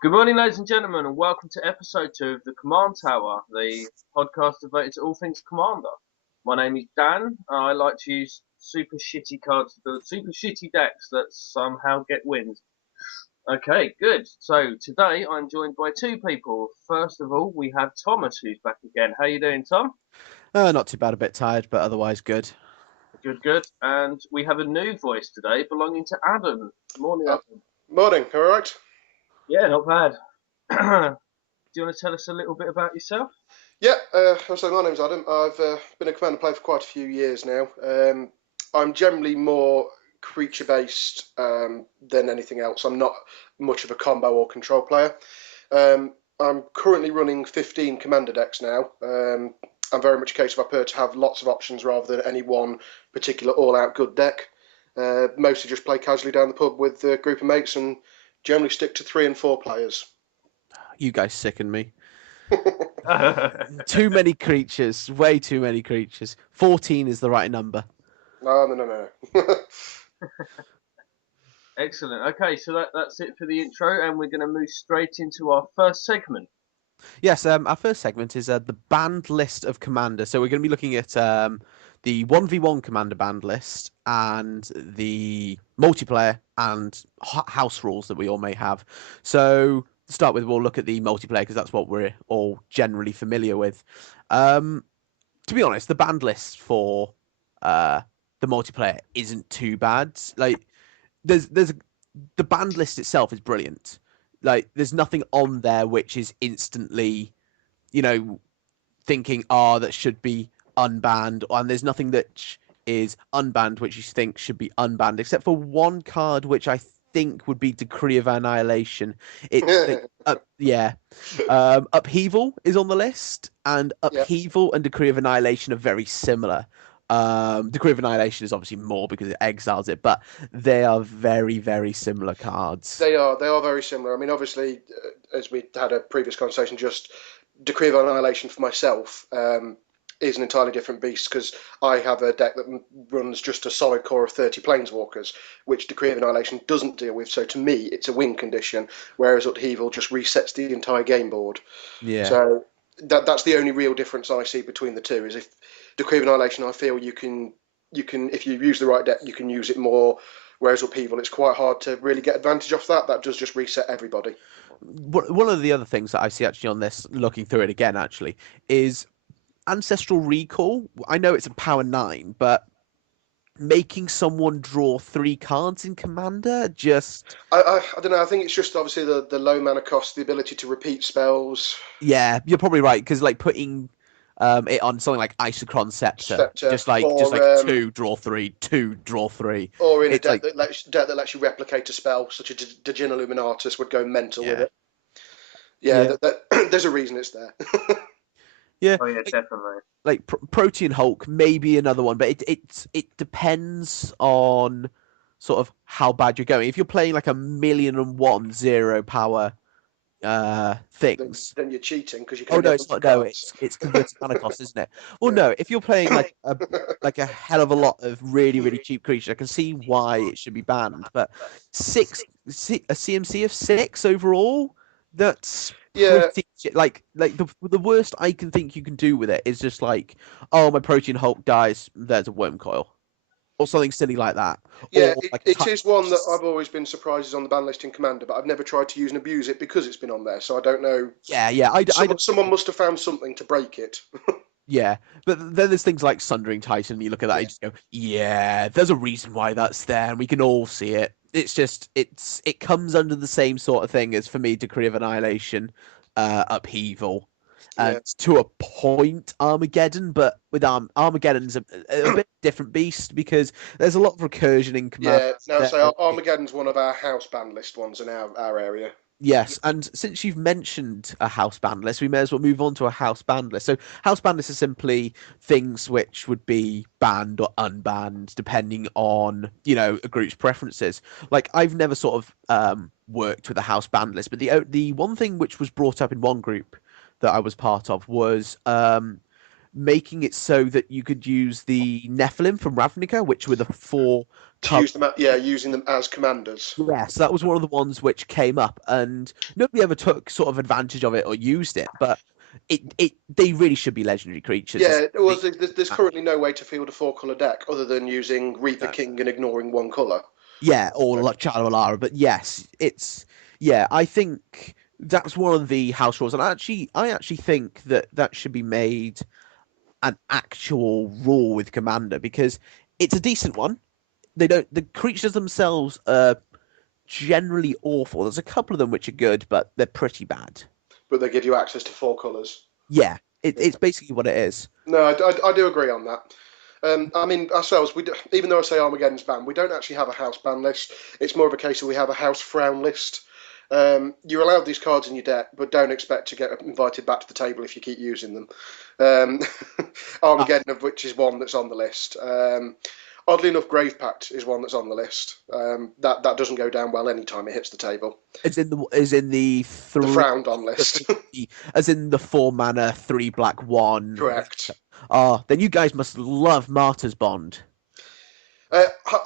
Good morning, ladies and gentlemen, and welcome to episode 2 of the Command Tower, the podcast devoted to all things Commander. My name is Dan, and I like to use super shitty cards to build super shitty decks that somehow get wins. Okay, good. So today I'm joined by two people. First of all, we have Thomas, who's back again. How you doing, Tom? Not too bad, a bit tired, but otherwise good. Good, good. And we have a new voice today belonging to Adam. Morning, Uh, Adam. Morning, all right? Yeah, not bad. Do you want to tell us a little bit about yourself? Yeah, so my name's Adam. I've been a Commander player for quite a few years now. I'm generally more creature-based than anything else. I'm not much of a combo or control player. I'm currently running 15 Commander decks now. I'm very much a case of I prefer to have lots of options rather than any one particular all-out good deck. Mostly just play casually down the pub with a group of mates and generally stick to 3 and 4 players. You guys sicken me. Too many creatures, way too many creatures. 14 is the right number. No, no, no, no. Excellent. Okay, so that's it for the intro, and we're going to move straight into our first segment. Yes, our first segment is the banned list of Commander. So we're going to be looking at the 1v1 Commander banned list and the multiplayer and house rules that we all may have. So to start with, we'll look at the multiplayer because that's what we're all generally familiar with. To be honest, the banned list for the multiplayer isn't too bad. Like there's the banned list itself is brilliant. Like there's nothing on there which is instantly, you know, thinking, oh, that should be unbanned, and there's nothing that is unbanned which you think should be unbanned, except for one card which I think would be Decree of Annihilation. Yeah, Upheaval is on the list, and Yeah, Upheaval and Decree of Annihilation are very similar. Decree of Annihilation is obviously more because it exiles it, but they are very, very similar cards. they are very similar. I mean, obviously, as we had a previous conversation, just Decree of Annihilation for myself is an entirely different beast because I have a deck that runs just a solid core of 30 Planeswalkers, which Decree of Annihilation doesn't deal with. So to me, it's a win condition, whereas Upheaval just resets the entire game board. Yeah. So that's the only real difference I see between the two. Is if Decree of Annihilation, I feel you can if you use the right deck, you can use it more. Whereas Upheaval, it's quite hard to really get advantage off that. That does just reset everybody. One of the other things that I see actually on this, looking through it again, actually, is Ancestral Recall. I know it's a power 9, but making someone draw 3 cards in Commander just I don't know. I think it's just obviously the low mana cost, the ability to repeat spells. yeah, you're probably right because like putting it on something like Isochron Scepter, Scepter, just like two draw three, two draw three. or in a It's deck like that lets you replicate a spell, such as Djinn Illuminatus would go mental with yeah, it. Yeah, yeah, there's a reason it's there. yeah. Oh yeah, Like, definitely. Protean Hulk, maybe another one, but it depends on sort of how bad you're going. If you're playing like 1,000,001 zero power then, things. then you're cheating because you can Oh only no, have it's them for not. No, cards. it's converted mana cost, isn't it? Well, Yeah. no. If you're playing like a hell of a lot of really really cheap creatures, I can see why it should be banned. But a CMC of 6 overall, that's Yeah, pretty like the worst I can think you can do with it is just like, oh, my Protean Hulk dies. There's a worm coil or something silly like that, yeah, or like a it type. is one that I've always been surprised is on the ban list in Commander, but I've never tried to use and abuse it because it's been on there. So I don't know. Yeah, yeah. Someone must have found something to break it. Yeah, but then there's things like Sundering Titan. And you look at that, and Yeah, you just go, "Yeah, there's a reason why that's there, and we can all see it." It's just it comes under the same sort of thing as for me, Decree of Annihilation, Upheaval, and yeah, to a point Armageddon. But with Armageddon's a bit different beast because there's a lot of recursion in Command. yeah. Now, say Armageddon's one of our house ban list ones in our area. Yes, and since you've mentioned a house band list, we may as well move on to a house band list. So, house band list is simply things which would be banned or unbanned depending on, a group's preferences. Like, I've never sort of worked with a house band list, but the one thing which was brought up in one group that I was part of was making it so that you could use the Nephilim from Ravnica, which were the four To use them, using them as commanders. Yeah, so that was one of the ones which came up, and nobody ever took sort of advantage of it or used it. But they really should be legendary creatures. Yeah, well, there's currently no way to field a 4-colour deck other than using Reaper No. King and ignoring one colour. Yeah, or like Shadow Alara. But yes, I think that's one of the house rules, and I actually think that should be made an actual rule with Commander because it's a decent one. The creatures themselves are generally awful. There's a couple of them which are good, but they're pretty bad. But they give you access to 4 colours. Yeah, it's basically what it is. No, I do agree on that. I mean, ourselves, even though I say Armageddon's banned, we don't actually have a house ban list. It's more of a case of we have a house frown list. You're allowed these cards in your deck, but don't expect to get invited back to the table if you keep using them. Armageddon, of which is one that's on the list. Oddly enough, Grave Pact is one that's on the list. That doesn't go down well anytime it hits the table. Is in the frowned on list. As in the 4-mana 3 black 1. Correct. Then you guys must love Martyr's Bond.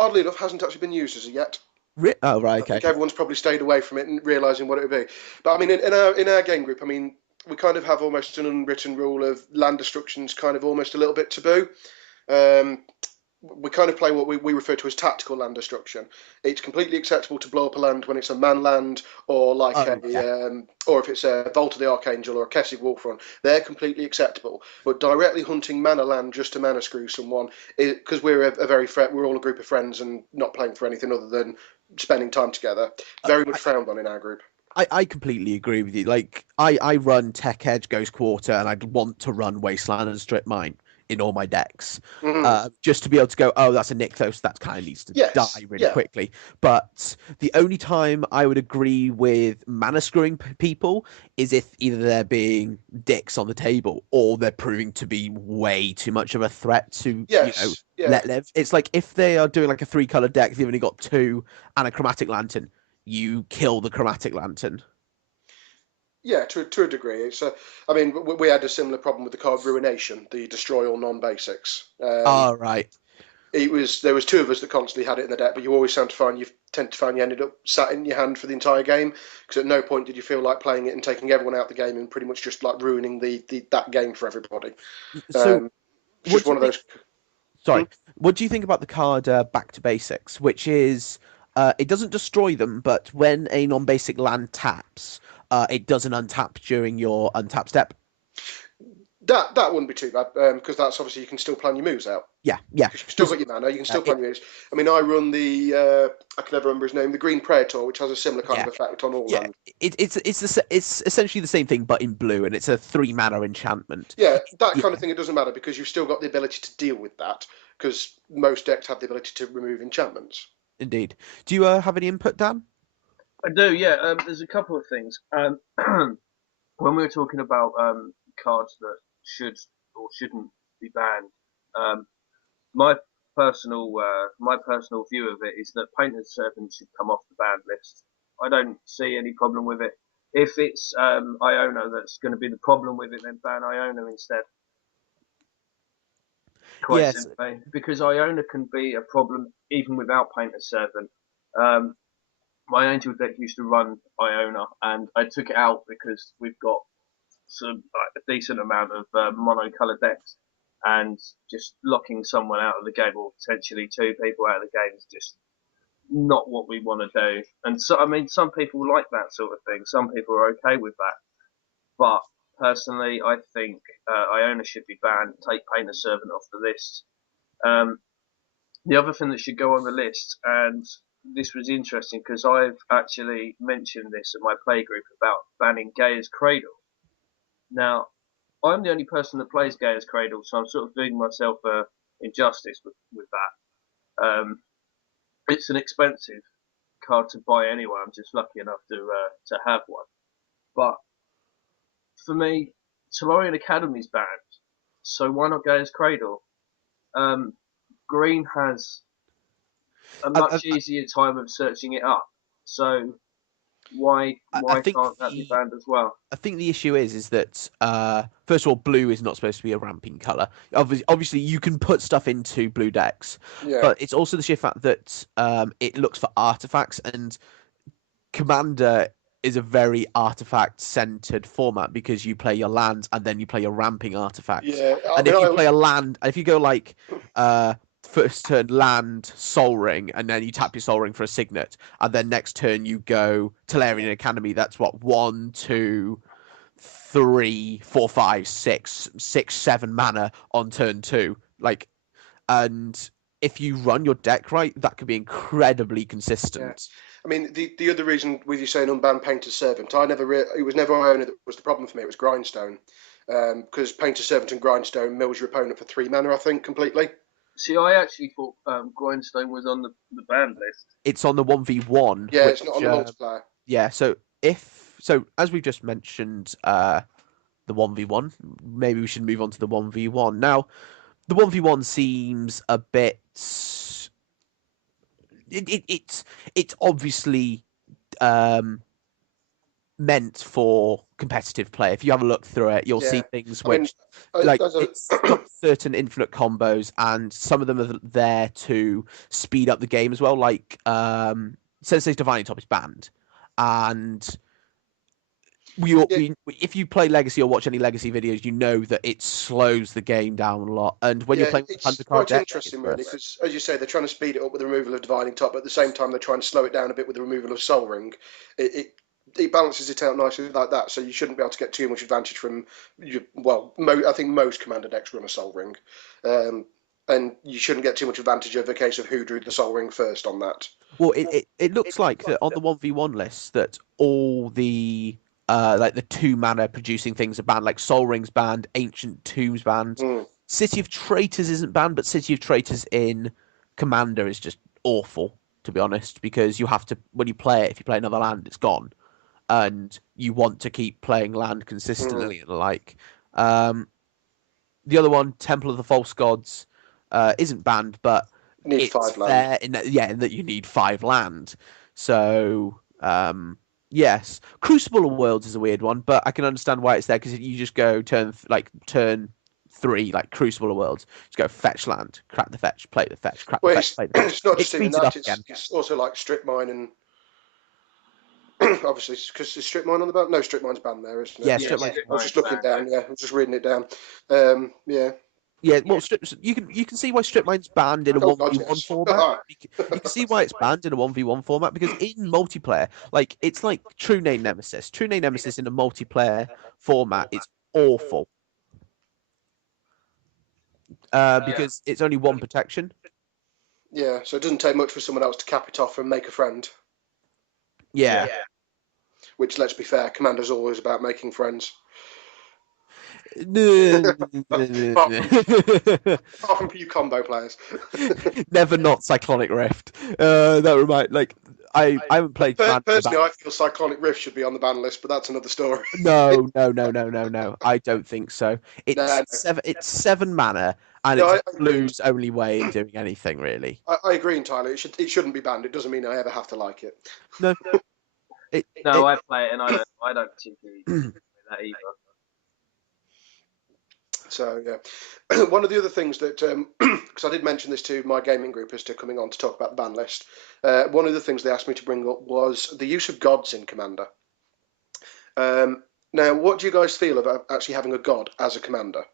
Oddly enough, hasn't actually been used as of yet. Oh right, okay. I think everyone's probably stayed away from it and realising what it would be. But I mean, in our game group, I mean, we kind of have almost an unwritten rule of land destruction's kind of almost a little bit taboo. We kind of play what we refer to as tactical land destruction. It's completely acceptable to blow up a land when it's a man land or like or if it's a Vault of the Archangel or a Kessig Wolfrun. They're completely acceptable. But directly hunting mana land just to mana screw someone, because we're we're all a group of friends and not playing for anything other than spending time together, very much frowned on in our group. I completely agree with you. Like I run Tech Edge, Ghost Quarter, and I'd want to run Wasteland and Strip Mine in all my decks, just to be able to go, oh, that's a Nykthos, that kind of needs to die really quickly. But the only time I would agree with mana screwing people is if either they're being dicks on the table or they're proving to be way too much of a threat to let live. It's like if they are doing like a 3-color deck, they've only got 2 and a Chromatic Lantern, you kill the Chromatic Lantern. Yeah, to a degree. It's I mean, we had a similar problem with the card Ruination, the destroy all non-basics. Right. There was 2 of us that constantly had it in the deck, but you always tend to find you ended up sat in your hand for the entire game because at no point did you feel like playing it and taking everyone out the game and pretty much just like ruining that game for everybody. So, just one of those. Sorry, what do you think about the card Back to Basics, which is it doesn't destroy them, but when a non-basic land taps, it doesn't untap during your untap step. That wouldn't be too bad because that's obviously you can still plan your moves out. Yeah. Because you've still got your mana, you can still plan your moves. I mean, I run the I can never remember his name, the Green Praetor, which has a similar kind of effect on all land. It's essentially the same thing but in blue, and it's a 3-mana enchantment. Yeah, that kind of thing. It doesn't matter because you've still got the ability to deal with that because most decks have the ability to remove enchantments. Indeed. Do you have any input, Dan? I do, yeah. There's a couple of things. When we were talking about cards that should or shouldn't be banned, my personal view of it is that Painted Serpent should come off the banned list. I don't see any problem with it. If it's Iona that's going to be the problem with it, then ban Iona instead. Quite simply, because Iona can be a problem even without Painted Serpent. My Angel deck used to run Iona, and I took it out because we've got a decent amount of mono-colour decks, and just locking someone out of the game, or potentially 2 people out of the game, is just not what we want to do. And so, I mean, some people like that sort of thing. Some people are okay with that. But personally, I think Iona should be banned. Take Painter Servant off the list. The other thing that should go on the list, and this was interesting because I've actually mentioned this at my playgroup about banning Gaia's Cradle. Now, I'm the only person that plays Gaia's Cradle, so I'm sort of doing myself injustice with that. It's an expensive card to buy anyway. I'm just lucky enough to have one. But for me, Solarian Academy's banned, so why not Gaia's Cradle? Green has a much easier time of searching it up. So Why I think can't that be banned as well? I think the issue is that first of all, blue is not supposed to be a ramping color. Obviously, you can put stuff into blue decks, Yeah. but it's also the sheer fact that it looks for artifacts, and Commander is a very artifact-centered format because you play your lands and then you play your ramping artifacts. Yeah. And if you play a land, if you go like first turn land Soul Ring, and then you tap your Soul Ring for a signet, and then next turn you go Talarian Academy. That's what 1, 2, 3, 4, 5, 6, 6, 7 mana on turn 2. Like, and if you run your deck right, that could be incredibly consistent. I mean, the other reason with you saying unbanned Painter's Servant, it was never Iona that was the problem for me. It was Grindstone, because Painter's Servant and Grindstone mills your opponent for 3 mana, I think, completely. See, I actually thought Grindstone was on the banned list. It's on the 1v1. Yeah, it's not on the multiplayer. Yeah, so as we've just mentioned, the 1v1, maybe we should move on to the 1v1. Now, the 1v1 seems a bit. It's obviously meant for competitive play. If you have a look through it, you'll see things which it's got certain infinite combos, and some of them are there to speed up the game as well. Like Sensei's Divining Top is banned, and if you play Legacy or watch any Legacy videos, you know that it slows the game down a lot. And when you're playing with it's quite interesting, really, because as you say, they're trying to speed it up with the removal of Divining Top, but at the same time, they're trying to slow it down a bit with the removal of Soul Ring. It balances it out nicely like that, so you shouldn't be able to get too much advantage from. I think most Commander decks run a Soul Ring, and you shouldn't get too much advantage of a case of who drew the Soul Ring first on that. Well, it looks like that on the 1v1 list that all the like the 2 mana producing things are banned, like Soul Ring's banned, Ancient Tombs banned. City of Traitors isn't banned, but City of Traitors in Commander is just awful, to be honest, because you have to, when you play it, if you play another land, it's gone. And you want to keep playing land consistently and like. The other one, Temple of the False Gods, isn't banned, but it's 5 land. there in that you need 5 land. So yes, Crucible of Worlds is a weird one, but I can understand why it's there, because you just go turn 3, like Crucible of Worlds, just go fetch land, crack the fetch, play the fetch, crack the fetch, play the fetch. It's not just even that; again. it's also like Strip Mine and obviously because is Strip Mine on the ban? No, Strip Mine's banned there, isn't it? Yeah, Strip Mine. I was just looking down. Yeah, I was just reading it down. Yeah. Yeah, well, you can see why Strip Mine's banned in a 1v1 format. You can see why it's banned in a 1v1 format, because in multiplayer, like it's like True Name Nemesis. True Name Nemesis in a multiplayer format is awful. Because it's only 1 protection. Yeah, so it doesn't take much for someone else to cap it off and make a friend. Yeah. Which, let's be fair, Commander's always about making friends. Apart from few combo players. Never not Cyclonic Rift. That remind I haven't played. Personally, I feel Cyclonic Rift should be on the ban list, but that's another story. No. I don't think so. It's 7 mana, and it's blue's only way of doing anything, really. I agree entirely. It shouldn't be banned. It doesn't mean I ever have to like it. No. I play it, and I don't particularly enjoy that either. So yeah, one of the other things that, because I did mention this to my gaming group as to coming on to talk about the ban list, one of the things they asked me to bring up was the use of gods in Commander. Now, what do you guys feel about actually having a god as a commander?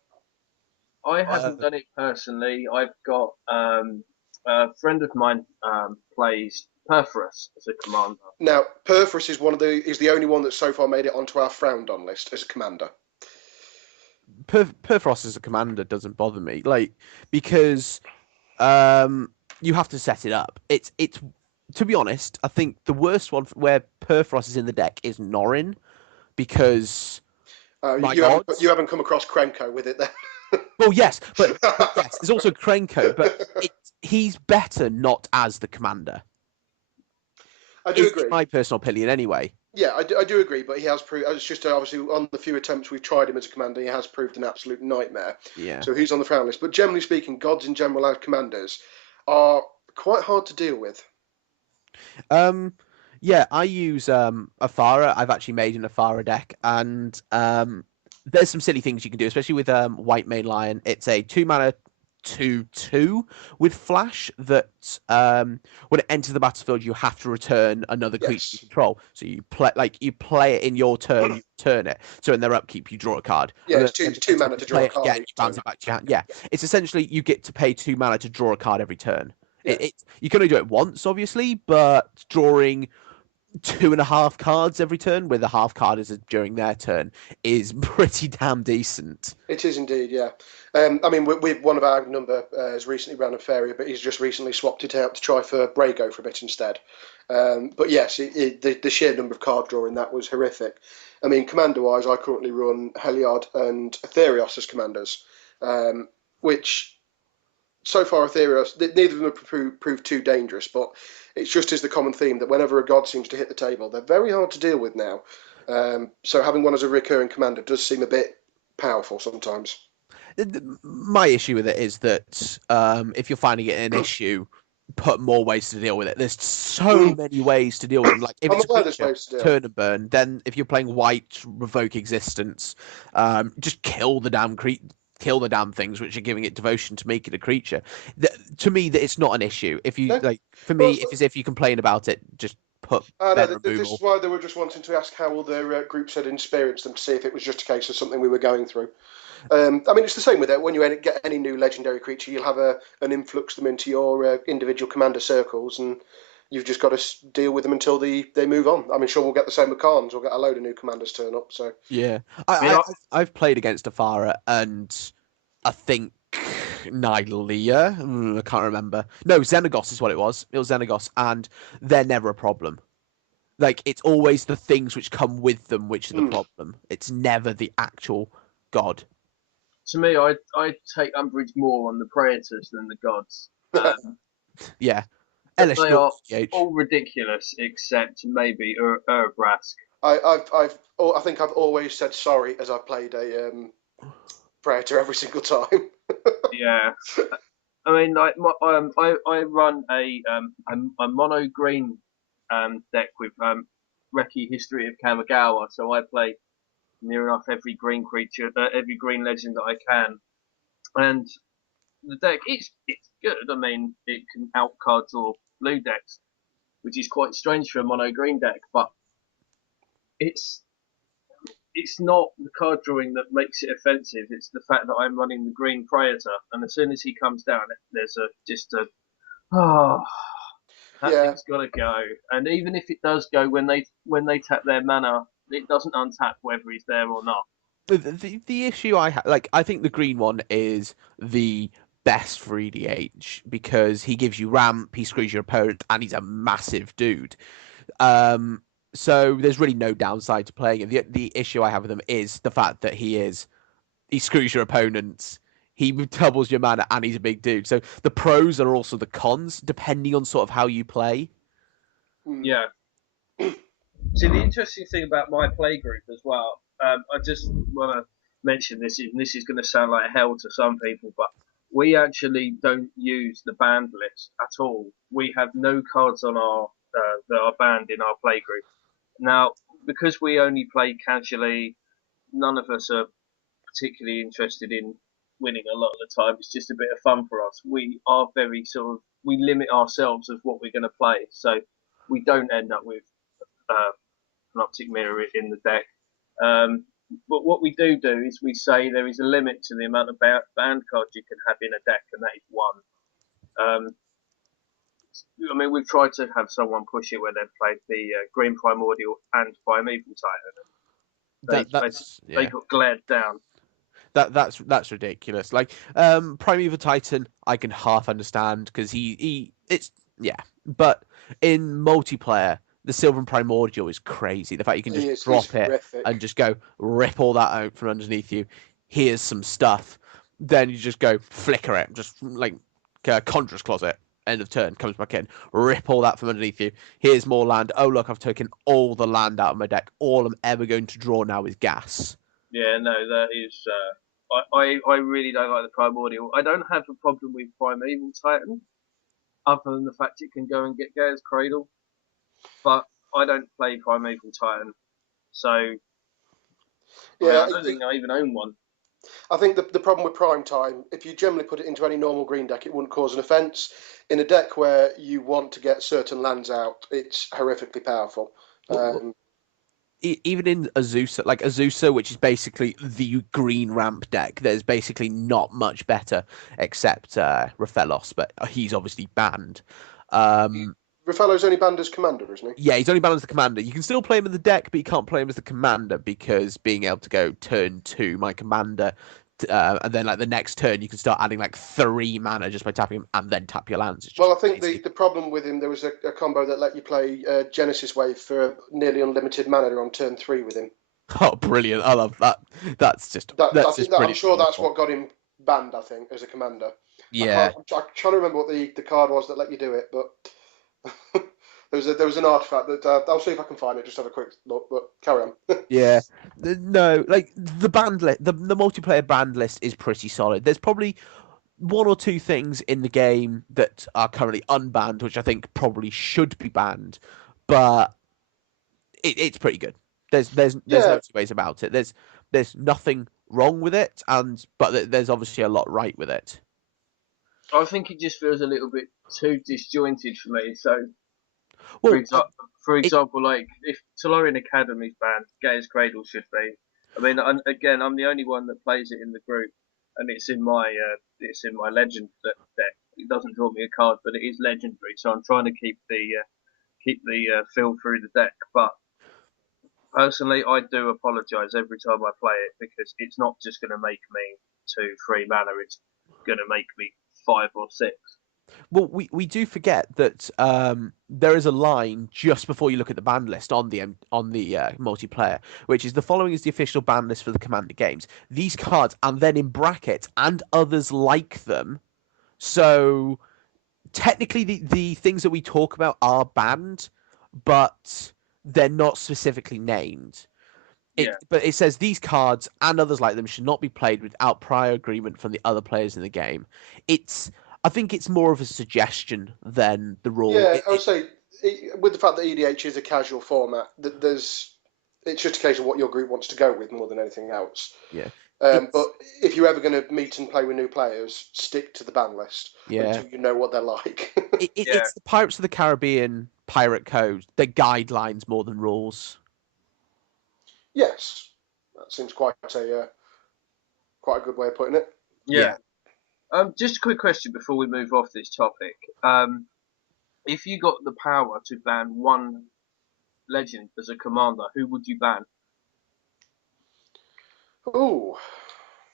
I haven't done it personally. I've got a friend of mine plays Perforus as a commander. Now, Perforus is the only one that so far made it onto our frowned on list as a commander. Perforos as a commander doesn't bother me, because you have to set it up. It's to be honest, I think the worst one where Perforos is in the deck is Norrin, because you haven't come across Krenko with it then. Well, yes, but yes, there's also Krenko, but he's better not as the commander. I do agree. My personal opinion, anyway. Yeah, I do agree, but he has proved. It's just obviously on the few attempts we've tried him as a commander, he has proved an absolute nightmare. Yeah. So he's on the frown list. But generally speaking, gods in general as commanders are quite hard to deal with. Yeah, I use Afara. I've actually made an Afara deck, and there's some silly things you can do, especially with White Mane Lion. It's a 2 mana 2/2 with flash that when it enters the battlefield, you have to return another creature you Yes. control. So you play it in your turn, you return it. So in their upkeep, you draw a card, Yeah, and it's then two when two mana you to draw play a it card again, each you bounce turn. it back to your hand. Yeah, it's essentially you get to pay 2 mana to draw a card every turn. Yeah. You can only do it once, obviously, but drawing 2.5 cards every turn, where the half card is during their turn, is pretty damn decent. It is indeed, yeah. I mean, with one of our number has recently ran a Fairy, but he's just recently swapped it out to try for Brago for a bit instead. But yes, the sheer number of card drawing that was horrific. I mean, commander-wise, I currently run Heliod and Aetherios as commanders, which so far Aetherios, neither of them have proved too dangerous, but it's just is the common theme that whenever a god seems to hit the table, they're very hard to deal with now. So having one as a recurring commander does seem a bit powerful sometimes. My issue with it is that if you're finding it an issue, put more ways to deal with it. There's so Mm, many ways to deal with them. Like if I'm it's a aware there's creature, ways to deal. turn and burn. Then if you're playing white, revoke existence. Just kill the damn things which are giving it devotion to make it a creature. To me, that it's not an issue. If you No, like, for me, well, if you complain about it, just put no, bed this is removal. why they were just wanting to ask how other groups had experienced them to see if it was just a case of something we were going through. I mean, it's the same with it. When you get any new legendary creature, you'll have an influx them into your individual commander circles, and you've just got to deal with them until they move on. I mean, sure, we'll get the same with Khans. We'll get a load of new commanders turn up. So, Yeah, I mean, I've played against Afara, and I think Nylea. I can't remember. No, Xenagos is what it was. It was Xenagos, and they're never a problem. Like it's always the things which come with them which are the mm. problem. It's never the actual god. to me, I take umbrage more on the predators than the gods. Yeah, They Elish are North, GH. all ridiculous except maybe Urabrask. I think I've always said sorry as I've played a Predator every single time. Yeah, I mean, like I run a mono green deck with Reki History of Kamigawa, so I play near enough every green creature, every green legend that I can, and the deck it's good. I mean, it can outcard or blue decks, which is quite strange for a mono green deck, but it's it's not the card drawing that makes it offensive. It's the fact that I'm running the green Praetor, and as soon as he comes down, there's a just a oh, that Yeah, thing's got to go. And even if it does go when they tap their mana, it doesn't untap whether he's there or not. The issue I have, like, I think the green one is the best for EDH because he gives you ramp, he screws your opponent, and he's a massive dude. Um, so there's really no downside to playing it. The issue I have with him is the fact that he screws your opponents, he doubles your mana, and he's a big dude. So the pros are also the cons, depending on sort of how you play. mm. Yeah. See, the interesting thing about my play group as well, I just want to mention this, and this is going to sound like hell to some people, but we actually don't use the banned list at all. We have no cards on our that are banned in our play group. Now, because we only play casually, none of us are particularly interested in winning a lot of the time. It's just a bit of fun for us. We are very sort of we limit ourselves of what we're going to play, so we don't end up with uh, an optic mirror in the deck. Um, but what we do is we say there is a limit to the amount of band cards you can have in a deck, and that is one. Um, I mean, we've tried to have someone push it where they've played the Green Primordial and Primeval Titan. That They that's they yeah. got glared down. That's ridiculous. Like Primeval Titan, I can half understand because he it's yeah, but in multiplayer, the Silver and Primordial is crazy. The fact you can just He's drop it and horrific. just go rip all that out from underneath you. Here's some stuff. Then you just go flicker it, just like Conjurer's Closet. End of turn comes back in, rip all that from underneath you. Here's more land. Oh look, I've taken all the land out of my deck. All I'm ever going to draw now is gas. Yeah, no, that is. I really don't like the Primordial. I don't have a problem with Primeval Titan, other than the fact it can go and get Gaea's Cradle. But I don't play Primeval Titan, so I Yeah, don't think I even own one. I think the problem with Prime Time, if you generally put it into any normal green deck, it wouldn't cause an offence. In a deck where you want to get certain lands out, it's horrifically powerful. Even in Azusa, which is basically the green ramp deck, there's basically not much better except Rafelos, but he's obviously banned. Raffaello's only banned as commander, isn't he? Yeah, he's only banned as the commander. You can still play him in the deck, but you can't play him as the commander because being able to go turn 2, my commander, and then like the next turn you can start adding like 3 mana just by tapping him and then tap your lands. Well, I think the problem with him, there was a combo that let you play Genesis Wave for nearly unlimited mana on turn 3 with him. Oh, brilliant! I love that. That's just I'm sure that's what got him banned. I think as a commander. Yeah. I'm trying to remember what the card was that let you do it, but there was an artifact that I'll see if I can find it. Just have a quick look, but carry on. Yeah. No, like the band list, the multiplayer band list is pretty solid. There's probably 1 or 2 things in the game that are currently unbanned, which I think probably should be banned, but it's pretty good. There's no 2 ways about it. There's nothing wrong with it, but there's obviously a lot right with it. I think it just feels a little bit too disjointed for me. So, Well, for example, like if Tolarian Academy's banned, Gaia's Cradle should be. I mean, again, I'm the only one that plays it in the group, and it's in my legend deck. It doesn't draw me a card, but it is legendary, so I'm trying to keep the feel through the deck. But personally, I do apologise every time I play it because it's not just going to make me 2-3 mana; it's going to make me 5 or 6. Well, we do forget that there is a line just before you look at the ban list on the multiplayer, which is the following is the official ban list for the Commander games. These cards, and then in brackets, and others like them. So technically, the things that we talk about are banned, but they're not specifically named. But it says these cards and others like them should not be played without prior agreement from the other players in the game. I think it's more of a suggestion than the rule. Yeah, I would say with the fact that EDH is a casual format, it's just a case of what your group wants to go with more than anything else. Yeah. But if you're ever going to meet and play with new players, stick to the ban list until you know what they're like. It's the Pirates of the Caribbean pirate code. They're guidelines more than rules. Yes, that seems quite a good way of putting it. Yeah. Just a quick question before we move off this topic. If you got the power to ban one legend as a commander, who would you ban? Ooh.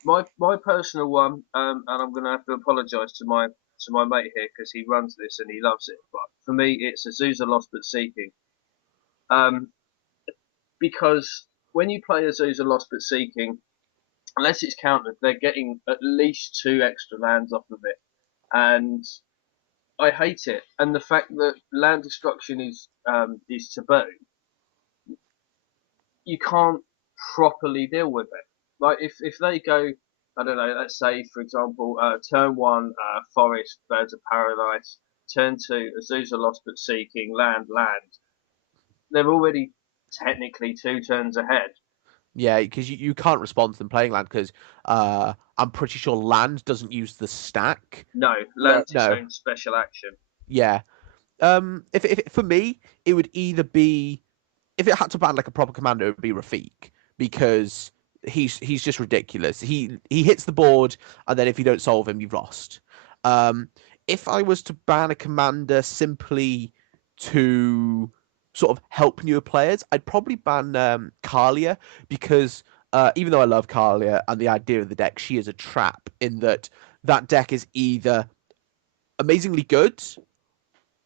My personal one, and I'm going to have to apologise to my mate here because he runs this and he loves it. But for me, it's Azusa Lost but Seeking. Because when you play Azusa Lost but Seeking, unless it's countered, they're getting at least 2 extra lands off of it, and I hate it. And the fact that land destruction is taboo, you can't properly deal with it. Like if they go, I don't know, let's say for example, turn 1 Forest Birds of Paradise, turn 2 Azusa Lost but Seeking land. They're already technically 2 turns ahead. Yeah, because you can't respond to them playing land because I'm pretty sure land doesn't use the stack. No, land's its own special action. Yeah. If for me, it would either be if it had to ban like a proper commander, it would be Rafik because he's just ridiculous. He hits the board, and then if you don't solve him, you've lost. If I was to ban a commander simply to sort of help newer players, I'd probably ban Kalia because even though I love Kalia and the idea of the deck, she is a trap in that deck is either amazingly good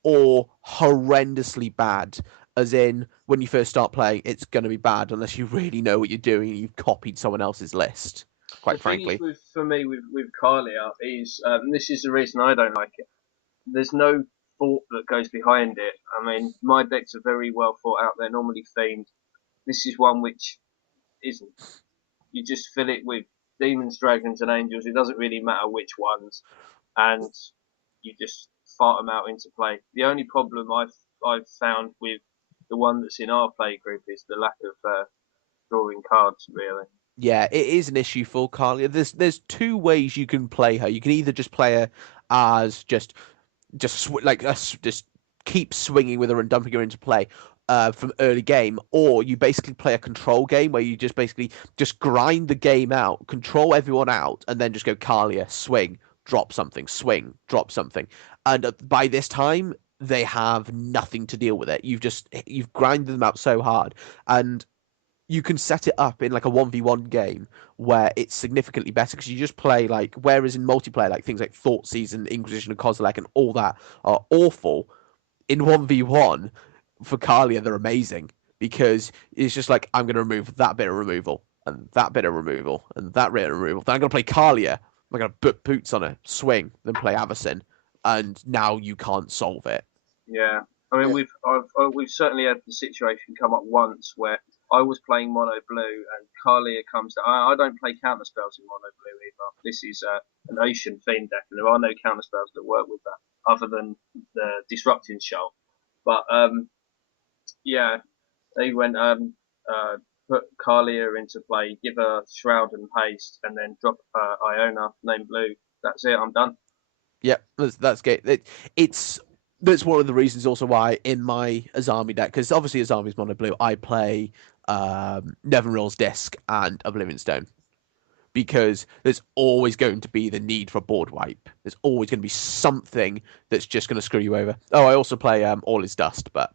or horrendously bad. As in, when you first start playing, it's going to be bad unless you really know what you're doing and you've copied someone else's list. Quite frankly, thing is for me with Kalia is this is the reason I don't like it. There's no thought that goes behind it. I mean, my decks are very well thought out. They're normally themed. This is one which isn't. You just fill it with demons, dragons, and angels. It doesn't really matter which ones, and you just fart them out into play. The only problem I've found with the one that's in our play group is the lack of drawing cards, really. Yeah, it is an issue for Carlia. There's two ways you can play her. You can either just play her as just keep swinging with her and dumping her into play from early game, or you basically play a control game where you just basically just grind the game out, control everyone out, and then just go Carlia, swing, drop something, swing, drop something, and by this time they have nothing to deal with it. You've grinded them out so hard, and you can set it up in like a 1v1 game where it's significantly better because you just play like, whereas in multiplayer, like things like Thoughtseize and Inquisition and Kozilek and all that are awful. In 1v1 for Kalia, they're amazing because it's just like, I'm going to remove that bit of removal and that bit of removal and that bit of removal. Then I'm going to play Kalia. I'm going to put boots on a swing, then play Avacyn, and now you can't solve it. Yeah, I mean, Yeah. we've certainly had the situation come up once where I was playing mono blue and Kalia comes to. I don't play counter spells in mono blue either. This is an Ocean Fiend deck, and there are no counter spells that work with that other than the Disrupting Shoal. But yeah, they went put Kalia into play, give her Shroud and Haste, and then drop Iona named Blue. That's it. I'm done. Yeah, that's great. That's one of the reasons also why in my Azami deck, because obviously Azami's mono blue, I play Nevinyrral's Disc and Oblivion Stone because there's always going to be the need for a board wipe. There's always going to be something that's just going to screw you over. Oh, I also play All Is Dust, but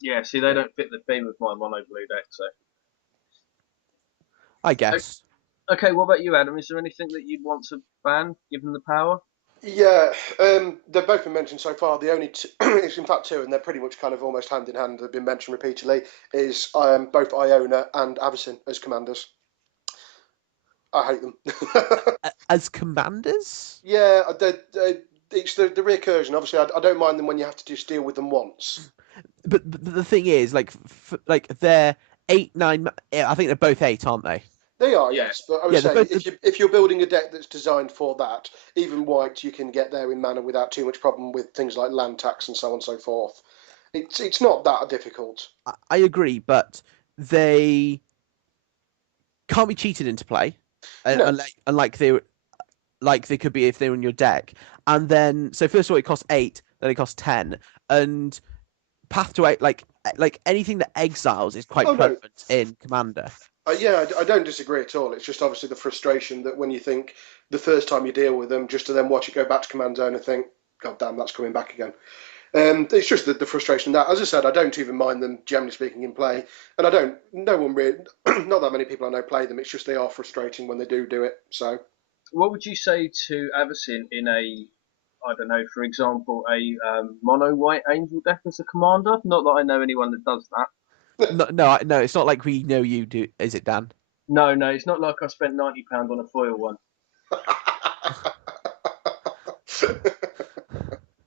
Yeah, see, they don't fit the theme of my mono blue deck, so. I guess. Okay, what about you, Adam? Is there anything that you'd want to ban, given the power? Yeah, they've both been mentioned so far. The only two, it's in fact two, and they're pretty much kind of almost hand in hand. They've been mentioned repeatedly. Is both Iona and Avacyn as commanders. I hate them. As commanders? Yeah, it's the recursion. Obviously, I don't mind them when you have to just deal with them once. But the thing is, like they're 8, 9. I think they're both 8, aren't they? They are, Yeah. yes, but I would Yeah, they're say both. if you're building a deck that's designed for that, even white, you can get there in mana without too much problem with things like land tax and so on and so forth. It's not that difficult. I agree, but they can't be cheated into play, No, unlike they could be if they were in your deck. And then, so first of all, it costs 8, then it costs 10, and Path to 8, like anything that exiles is quite oh no, prevalent in Commander. yeah, I don't disagree at all. It's just obviously the frustration that when you think the first time you deal with them, just to then watch it go back to command zone and think, God damn, that's coming back again. It's just the frustration that, as I said, I don't even mind them, generally speaking, in play, and I don't. No one really, not that many people I know play them. It's just they are frustrating when they do it. So What would you say to Avacyn in a, I don't know, for example, a mono white angel deck as a commander? Not that I know anyone that does that. No, it's not like we know you do. Is it, Dan? No, no, it's not like I spent £90 on a foil one.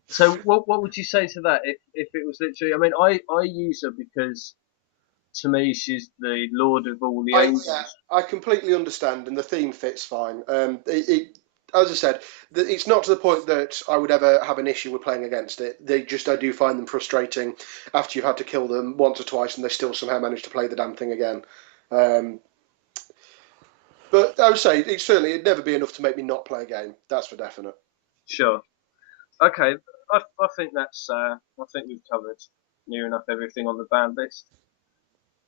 So what would you say to that if it was literally? I mean, I use her because to me she's the lord of all the Yeah, angels. I completely understand, and the theme fits fine. As I said, it's not to the point that I would ever have an issue with playing against it. I do find them frustrating after you've had to kill them once or twice, and they still somehow manage to play the damn thing again. Um, but I would say it'd never be enough to make me not play a game. That's for definite. Sure. Okay. I think that's I think we've covered near enough everything on the banned list.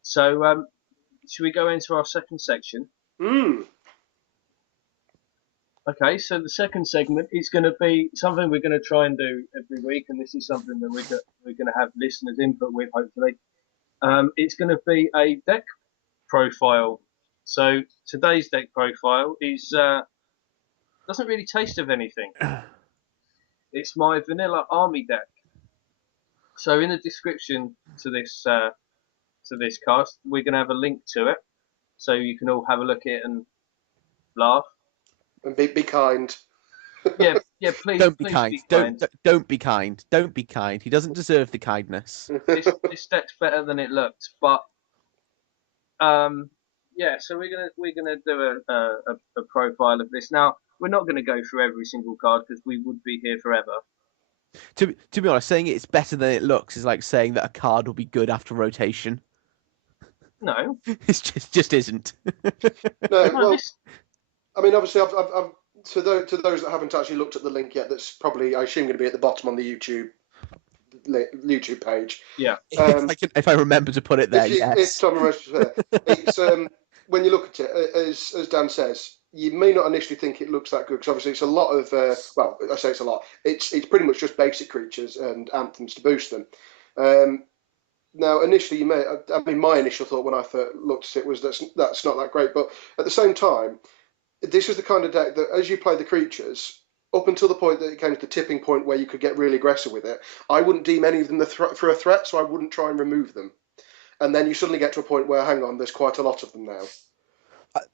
So should we go into our second section? Mm. Okay, so the second segment is going to be something we're going to try and do every week, and this is something that we're going to have listeners' input with, hopefully. It's going to be a deck profile. So today's deck profile is doesn't really taste of anything. It's my vanilla army deck. So in the description to this cast, we're going to have a link to it, so you can all have a look at it and laugh. And be kind. Yeah, yeah. Please, Don't be please kind. be kind. Don't be kind. Don't be kind. He doesn't deserve the kindness. This deck's better than it looks, but yeah. So we're gonna do a profile of this. Now we're not going to go through every single card because we would be here forever. To be honest, saying it's better than it looks is like saying that a card will be good after rotation. No, It's just isn't. No, no, well, this I mean, obviously, I've to those that haven't actually looked at the link yet, that's probably, I assume, going to be at the bottom on the YouTube page. yeah. If I remember to put it there, If yes. Tom and Rose prefer, it's when you look at it, as Dan says, you may not initially think it looks that good because obviously it's a lot of well, I say it's a lot. It's pretty much just basic creatures and anthems to boost them. Now, initially, I mean, my initial thought when I first looked at it was that's not that great, but at the same time, this is the kind of deck that, as you play the creatures, up until the point that it came to the tipping point where you could get really aggressive with it, I wouldn't deem any of them for a threat, so I wouldn't try and remove them. And then you suddenly get to a point where, hang on, there's quite a lot of them now.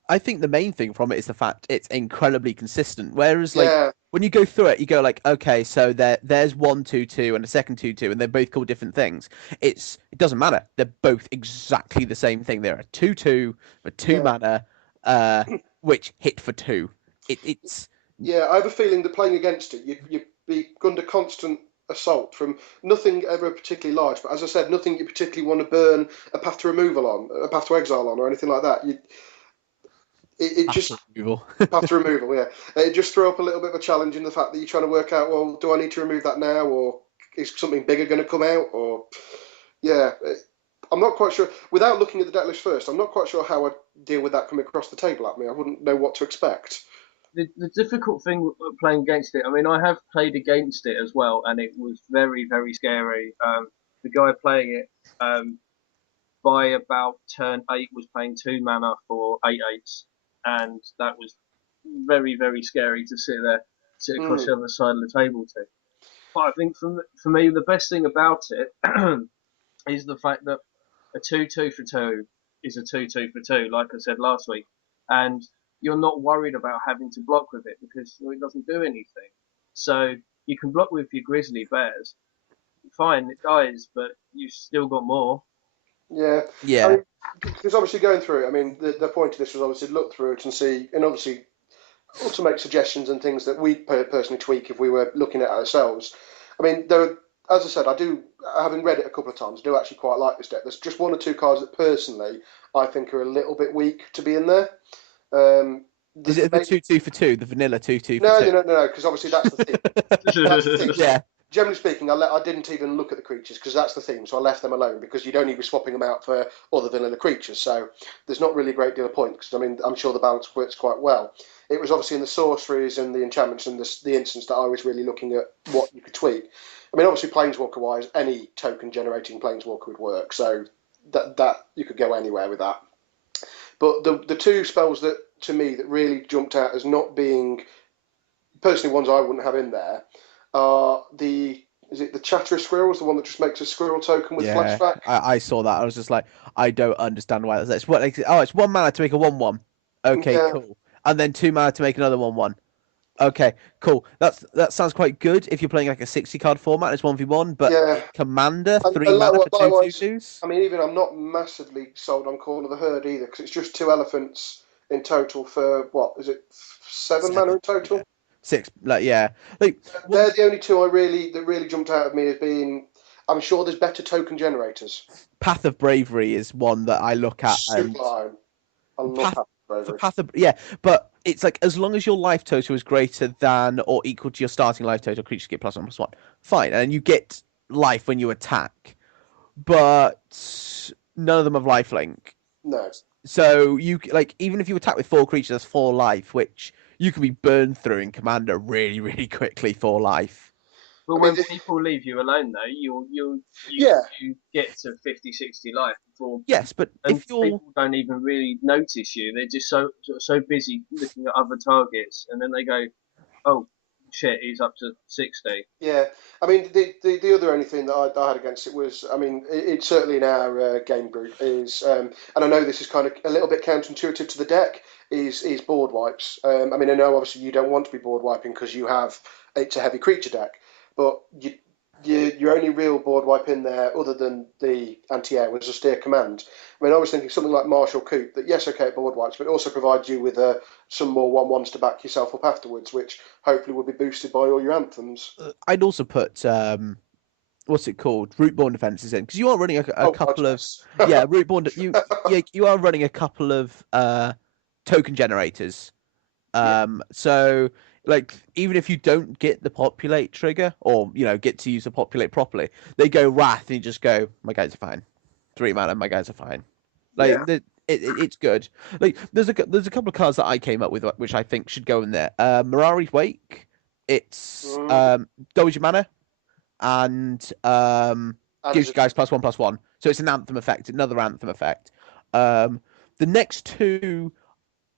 I think the main thing from it is the fact it's incredibly consistent. Whereas, like, Yeah, when you go through it, you go like, okay, so there's 1/2/2 and a second 2/2, and they're both called different things. It doesn't matter. They're both exactly the same thing. They're a 2/2 for two yeah, mana, which hit for two. It's yeah. I have a feeling that playing against it, you'd be under constant assault from nothing ever particularly large, but as I said, nothing you particularly want to burn a path to removal on, a path to exile on, or anything like that. It just after removal. path to removal, yeah. It just throw up a little bit of a challenge in the fact that you're trying to work out, well, do I need to remove that now, or is something bigger going to come out, or yeah. I'm not quite sure. Without looking at the deck list first, I'm not quite sure how I'd deal with that coming across the table at me. I wouldn't know what to expect. The difficult thing with playing against it, I mean, I have played against it as well, and it was very, very scary. The guy playing it, by about turn 8 was paying 2 mana for 8/8s, and that was very, very scary to sit across Mm, the other side of the table to. But I think for me, the best thing about it is the fact that a 2/2 for 2 is a 2/2 for 2, like I said last week, and you're not worried about having to block with it because it doesn't do anything. So you can block with your grizzly bears, fine, it dies, but you've still got more. yeah, I Yeah. mean, because obviously going through it, I mean, the point of this was obviously look through it and see, and obviously to make suggestions and things that we personally tweak if we were looking at it ourselves. I mean, as I said, having read it a couple of times, I do actually quite like this deck. There's just one or two cards that personally I think are a little bit weak to be in there. Um, Is the it the 2/2 for two, the vanilla 2/2 for No, two? no, no, no, because obviously that's the theme. That's the theme. So Yeah. generally speaking, I didn't even look at the creatures because that's the theme. So I left them alone because you'd only be swapping them out for other vanilla creatures. So there's not really a great deal of point because I mean I'm sure the balance works quite well. It was obviously in the sorceries and the enchantments and the instance that I was really looking at what you could tweak. I mean, obviously planeswalker wise, any token generating planeswalker would work. So that you could go anywhere with that. But the two spells that to me that really jumped out as not being personally ones I wouldn't have in there are the is it the Chatterer Squirrels, the one that just makes a squirrel token with Yeah, flashback? I saw that. I was just like, I don't understand why that's. It's what? Like, oh, it's 1 mana to make a 1/1. Okay, Yeah, cool. And then 2 mana to make another 1/1. Okay, cool. That sounds quite good if you're playing like a 60 card format. It's 1v1, but yeah. in Commander, And, 3 mana for two two likewise, twos. I mean, even I'm not massively sold on Call of the Herd either because it's just two elephants in total for what is it, 7 mana 7. in Yeah. total? 6. Like yeah. Like They're one the only two that really jumped out at me as being. I'm sure there's better token generators. Path of Bravery is one that I look at and Sublime. I love Path Path of for Bravery. Path of yeah, but it's like as long as your life total is greater than or equal to your starting life total, creatures get +1/+1. Fine, and you get life when you attack, but none of them have lifelink. No. So you like even if you attack with 4 creatures, that's 4 life, which you can be burned through in Commander really, really quickly for life. But I mean, when people leave you alone, though, yeah, you get to 50, 60 life before, Yes, but and if you're people don't even really notice you. They're just so busy looking at other targets, and then they go, "Oh shit, he's up to 60." yeah. I mean, the other only thing that I had against it was, I mean, it's certainly in our game group is, and I know this is kind of a little bit counterintuitive to the deck, is board wipes. I mean, I know obviously you don't want to be board wiping because you have it's a heavy creature deck, but your only real board wipe in there, other than the anti-air, was a steer command. I mean, I was thinking something like Marshall Coupe, that yes, okay, board wipes, but it also provides you with some more 1-1s to back yourself up afterwards, which hopefully will be boosted by all your anthems. I'd also put what's it called, root-borne defenses in, because you are running a Oh, couple God, of yes. root-borne. You are running a couple of token generators. Yeah, So like even if you don't get the populate trigger, or get to use the populate properly, they go wrath and you just go, my guys are fine. 3 mana, my guys are fine. yeah. Like it's good. Like there's a couple of cards that I came up with which I think should go in there. Mirari's Wake. It's Mm. doubles your mana and And gives as you guys +1/+1. So it's an anthem effect, another anthem effect. The next two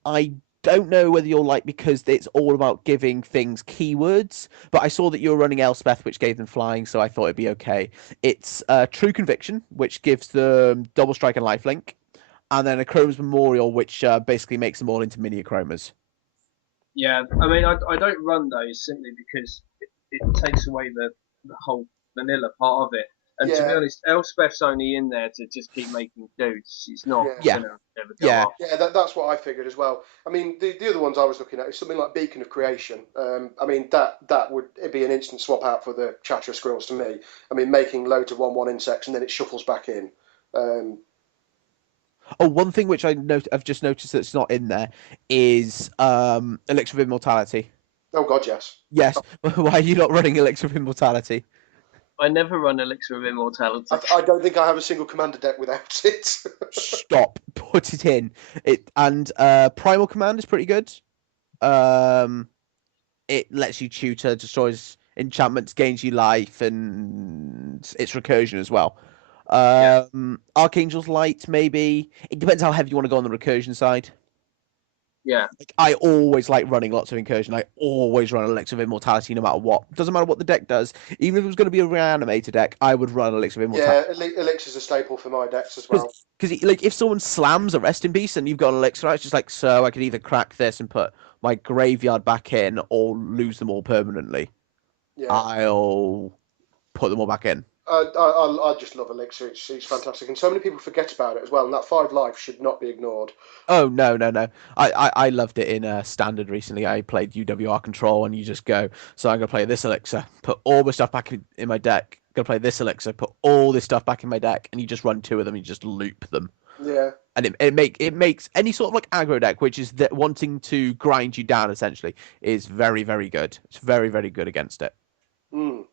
I don't know whether you'll like, because it's all about giving things keywords, but I saw that you were running Elspeth, which gave them flying, so I thought it'd be okay. It's True Conviction, which gives them double strike and lifelink, and then a Chroma's Memorial, which basically makes them all into mini Chromas. Yeah, I mean, I don't run those simply because it takes away the whole vanilla part of it. And to be yeah, honest, Elspeth's only in there to just keep making dudes. She's not yeah. Yeah, gonna ever go yeah. up. Yeah, that's what I figured as well. I mean, the other ones I was looking at is something like Beacon of Creation. I mean, that would it'd be an instant swap out for the Chatter Squirrels to me. I mean, making loads of 1/1 insects and then it shuffles back in. Um, Oh, one thing which I've just noticed that's not in there is Elixir of Immortality. oh God, yes. Yes, why are you not running Elixir of Immortality? I never run Elixir of Immortality. I don't think I have a single commander deck without it. Stop, put it in. And Primal Command is pretty good. Um, it lets you tutor, destroys enchantments, gains you life, and it's recursion as well. Yeah, Archangel's Light, maybe. It depends how heavy you want to go on the recursion side. yeah, Like, I always like running lots of incursion. I always run Elixir of Immortality no matter what. Doesn't matter what the deck does. Even if it was going to be a reanimator deck, I would run Elixir of Immortality. Yeah, Elixir's a staple for my decks as well. Because like if someone slams a Rest in Peace and you've got an Elixir, it's just like, so I could either crack this and put my graveyard back in, or lose them all permanently. Yeah. I'll put them all back in. I just love Elixir. It's fantastic, and so many people forget about it as well. And that 5 life should not be ignored. Oh no, no, no! I loved it in Standard recently. I played UWR Control, and you just go. So I'm gonna play this Elixir, put all my stuff back in my deck. Gonna play this Elixir, put all this stuff back in my deck, and you just run 2 of them. And you just loop them, Yeah. and it makes any sort of like aggro deck, which is that wanting to grind you down essentially, is very very good. It's very very good against it. Mm.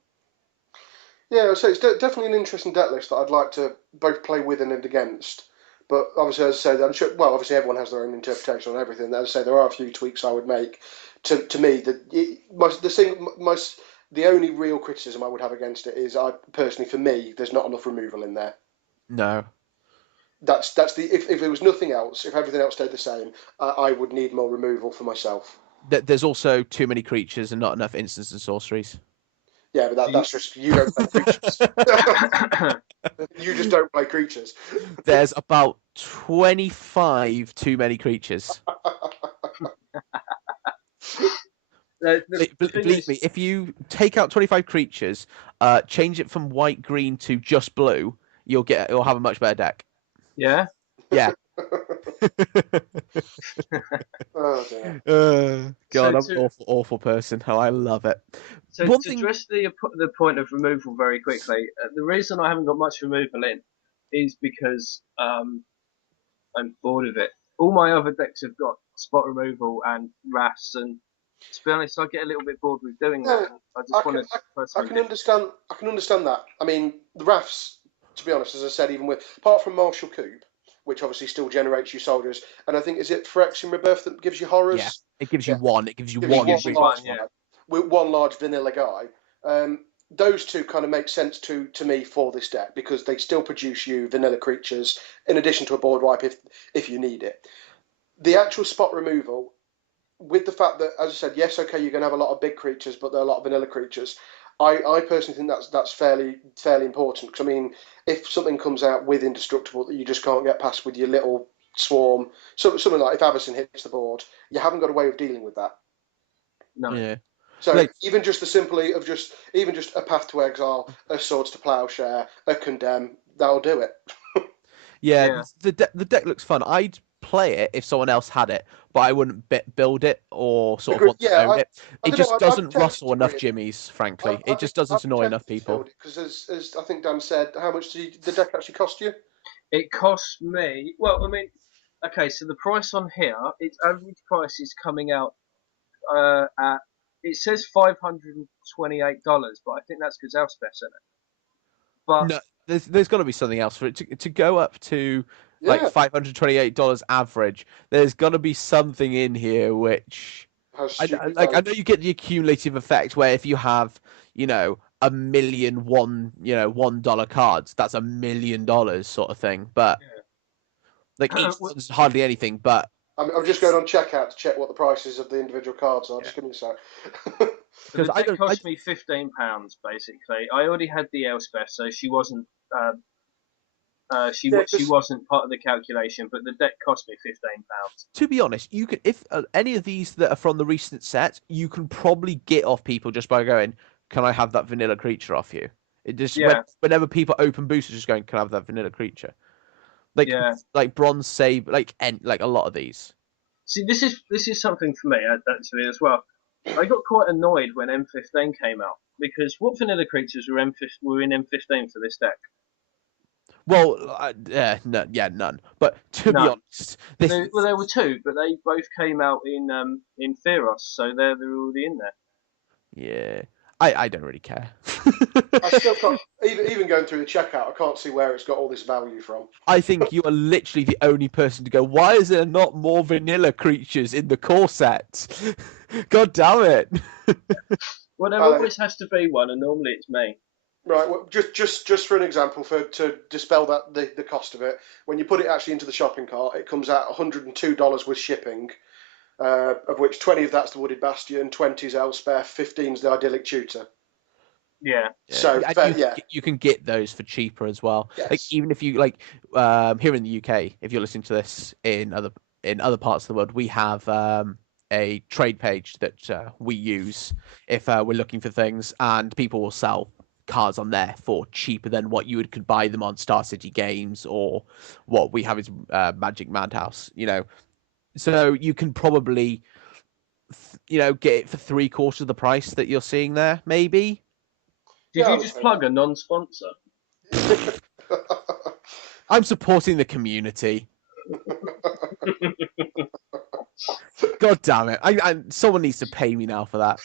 Yeah, so it's definitely an interesting deck list that I'd like to both play with and against. But obviously, as I said, I'm sure. Well, obviously, everyone has their own interpretation on everything. As I say, there are a few tweaks I would make. To me, the only real criticism I would have against it is, I personally, for me, there's not enough removal in there. No, That's the if there was nothing else, if everything else stayed the same, I would need more removal for myself. there's also too many creatures and not enough instants and sorceries. Yeah, but you, that's just you don't play creatures. You just don't play creatures. There's about 25 too many creatures. the thing Believe is, me, if you take out 25 creatures, change it from white green to just blue, you'll have a much better deck. yeah. Yeah. Oh dear. God, So I'm an awful person. How I love it. so One to thing, address the point of removal very quickly, the reason I haven't got much removal in is because I'm bored of it. All my other decks have got spot removal and wraths, and to be honest, I get a little bit bored with doing Yeah, that. I I just want can to try I something can different. understand I can understand that. I mean, the rafts, to be honest, as I said, even with apart from Marshall Coupe, which obviously still generates you soldiers, and I think is it Phyrexian Rebirth that gives you yeah, horrors? it gives you Yeah, one. It gives you gives you It one one gives you creature. large one, yeah. guy with one large vanilla guy. Those two kind of make sense to me for this deck because they still produce you vanilla creatures in addition to a board wipe if you need it. The actual spot removal, with the fact that, as I said, yes, okay, you're going to have a lot of big creatures, but there are a lot of vanilla creatures. I personally think that's fairly important because I mean, if something comes out with indestructible that you just can't get past with your little swarm, something like if Avacyn hits the board, you haven't got a way of dealing with that. No. Yeah. So even just the simply of just a Path to Exile, a Swords to Plowshare, a Condemn, that'll do it. Yeah. The deck looks fun. I'd play it if someone else had it, but I wouldn't build it or sort of want to own it. I It don't just know, doesn't tempted rustle to enough really. jimmies, frankly. It just doesn't annoy enough people. Because as I think Dan said, how much did the deck actually cost you? It cost me. Well, I mean, okay. So the price on here, its average price is coming out at. It says $528, but I think that's because Elspeth's in it. But No, there's got to be something else for it to go up to like Yeah. $528 average. There's got to be something in here which Has I stupid like. I value. know you get the accumulative effect where if you have, a million $1 cards, that's $1 million sort of thing. But like each well, one's hardly anything. But I'm just going on checkout to check what the prices of the individual cards are. yeah, Just give me a sec. so the because I deck don't. cost me £15 basically. I already had the Elspeth, so she wasn't. Yeah, She because wasn't part of the calculation, but the deck cost me £15. To be honest, you can if any of these that are from the recent set, you can probably get off people just by going, "Can I have that vanilla creature off you?" It just Yeah, whenever people open boosters, just going, "Can I have that vanilla creature?" Like yeah. like bronze save, like a lot of these. See, this is something for me actually as well. I got quite annoyed when M15 came out because what vanilla creatures were in M15 for this deck? Well, no, yeah, none. But to be None. honest, this Well, there were two, but they both came out in Theros, so they're already in there. yeah, I don't really care. I still can't. Even going through the checkout, I can't see where it's got all this value from. I think you are literally the only person to go, why is there not more vanilla creatures in the core set? God damn it. Well, there Uh, always has to be one, and normally it's me. right. Well, just for an example, to dispel that the cost of it, when you put it actually into the shopping cart, it comes out $102 with shipping, of which 20 of that's the Wooded Bastion, 20 is Elspeth, 15 is the Idyllic Tutor. Yeah. Yeah, So and yeah, you can get those for cheaper as well. Like yes, even if you here in the UK, if you're listening to this in other parts of the world, we have a trade page that we use if we're looking for things, and people will sell cards on there for cheaper than what you could buy them on Star City Games or what we have is Magic Madhouse. So you can probably get it for 3/4 of the price that you're seeing there, maybe. Did yeah, I you would just say plug a non-sponsor? that. I'm supporting the community. God damn it! Someone needs to pay me now for that.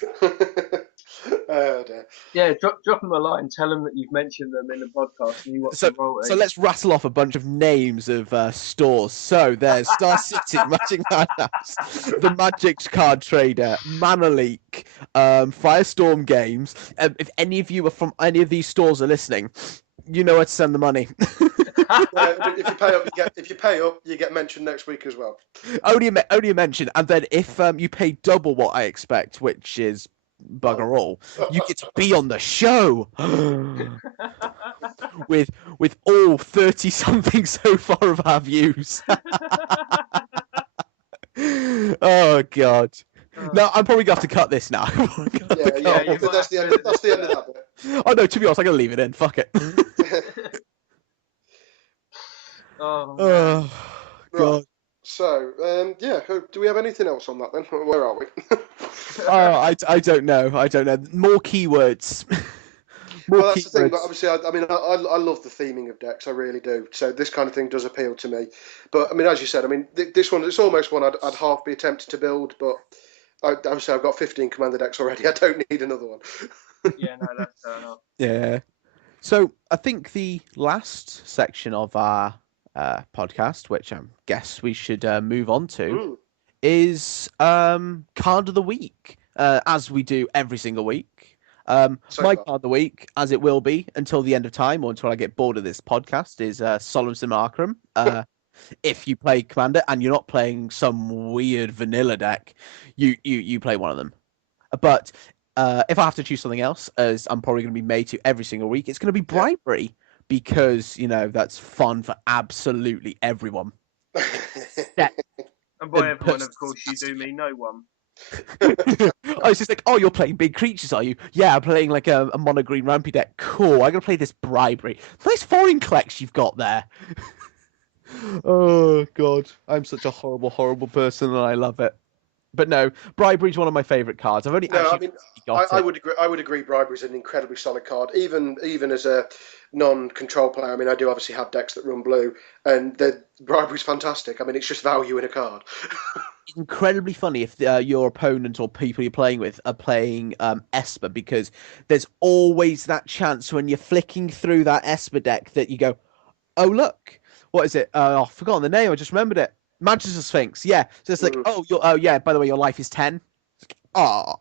Oh dear. Yeah, drop them a line. Tell them that you've mentioned them in the podcast and you want So some royalties. so let's rattle off a bunch of names of stores. So there's Star City, Magic Madhouse, the Magic's Card Trader, Mana Leak, Firestorm Games. If any of you are from any of these stores are listening, you know where to send the money. Yeah, if you pay up, you get mentioned next week as well. only a mention, and then if you pay double what I expect, which is bugger all, you get to be on the show with all 30 something so far of our views. Oh god. No, I'm probably gonna have to cut this now. Yeah. That's the end. That's the end of that bit. Oh no, to be honest, I'm gonna leave it in. Fuck it. Oh, man. Oh god. Right. So, do we have anything else on that then? Where are we? Oh, I don't know. I don't know. More keywords. More Well, that's the thing. But keywords. obviously, I love the theming of decks. I really do. So this kind of thing does appeal to me. But I mean, as you said, I mean, this one, it's almost one I'd half be tempted to build. But obviously, I've got 15 commander decks already. I don't need another one. Yeah, no, that's fair enough. Yeah. So I think the last section of our podcast, which I guess we should move on to, is card of the week, as we do every single week. My card of the week, as it will be until the end of time or until I get bored of this podcast, is Solemn Simulacrum. If you play Commander and you're not playing some weird vanilla deck, you play one of them. But if I have to choose something else, as I'm probably going to be made to every single week, it's going to be Bribery, because that's fun for absolutely everyone. And by everyone, of course, you do mean no one. I was just like, oh, you're playing big creatures, are you? Yeah, I'm playing like a mono green rampy deck. Cool. I'm gonna play this bribery. Nice foreign collection you've got there. Oh God, I'm such a horrible, horrible person, and I love it. But no, bribery's one of my favorite cards. I've only No, I actually mean, got I it. would agree. I would agree. Bribery is an incredibly solid card, even as a non-control player. I mean, I do obviously have decks that run blue, and the bribery's fantastic. I mean, it's just value in a card. It's incredibly funny if your opponent or people you're playing with are playing Esper, because there's always that chance when you're flicking through that Esper deck that you go, oh look, what is it? I've forgotten the name. I just remembered it. Magister Sphinx. Yeah. So it's like, Mm. oh yeah. By the way, your life is 10. Ah.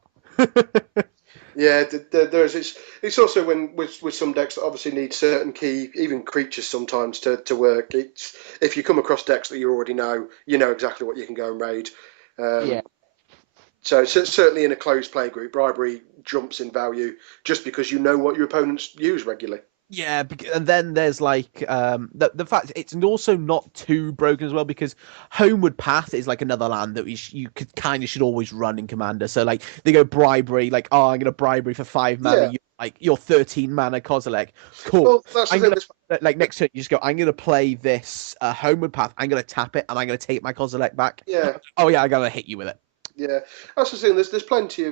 Yeah, there's it's also when with some decks that obviously need certain key, even creatures sometimes to work. It's if you come across decks that you know exactly what you can go and raid. Yeah. Um, so certainly in a closed play group, bribery jumps in value just because you know what your opponents use regularly. Yeah, and then there's like the fact it's also not too broken as well, because Homeward Path is like another land that you could kind of should always run in Commander. So like they go bribery, like, oh, I'm gonna bribery for 5 mana. Yeah, You like your 13 mana Kozilek. Cool. well that's the I'm thing. gonna like next turn you just go. I'm gonna play this Homeward Path. I'm gonna tap it and I'm gonna take my Kozilek back. Yeah, Oh yeah, I gotta hit you with it. yeah, that's the thing. There's plenty